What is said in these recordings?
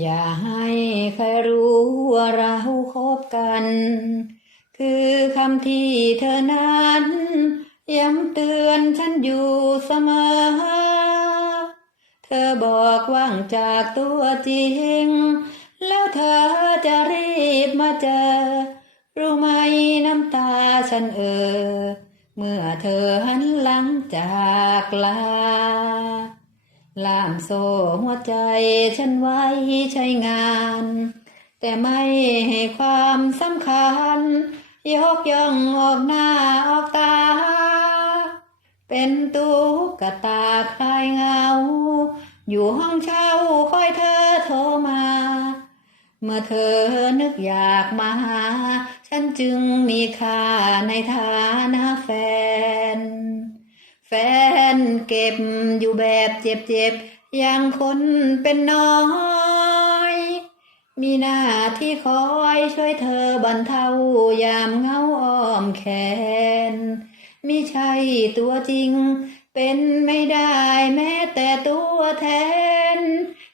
อย่าให้ใครรู้ว่าเราคบกัน คือคำที่เธอนั้นย้ำเตือนฉันอยู่เสมอ เธอบอกว่างจากตัวจริง แล้วเธอจะรีบมาเจอ รู้ไหมน้ำตาฉันเออ เมื่อเธอหันหลังจากลา ล่ามโซ่หัวใจฉันไว้ใช้งาน แต่ไม่ให้ความสำคัญ ยกย่องออกหน้าออกตา เป็นตุ๊กตาคลายเงา อยู่ห้องเช่าคอยเธอโทรมา เมื่อเธอนึกอยากมาหา ฉันจึงมีค่าในฐานะแฟน แฟน เก็บอยู่แบบเจ็บๆอย่างคนเป็นน้อย มีหน้าที่คอยช่วยเธอบรรเทายามเงาอ้อมแขนมิใช่ตัวจริง เป็นไม่ได้แม้แต่ตัวแทน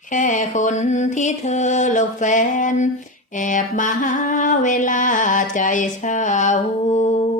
แค่คนที่เธอหลบแฟน แอบมาหาเวลาใจเช่าหา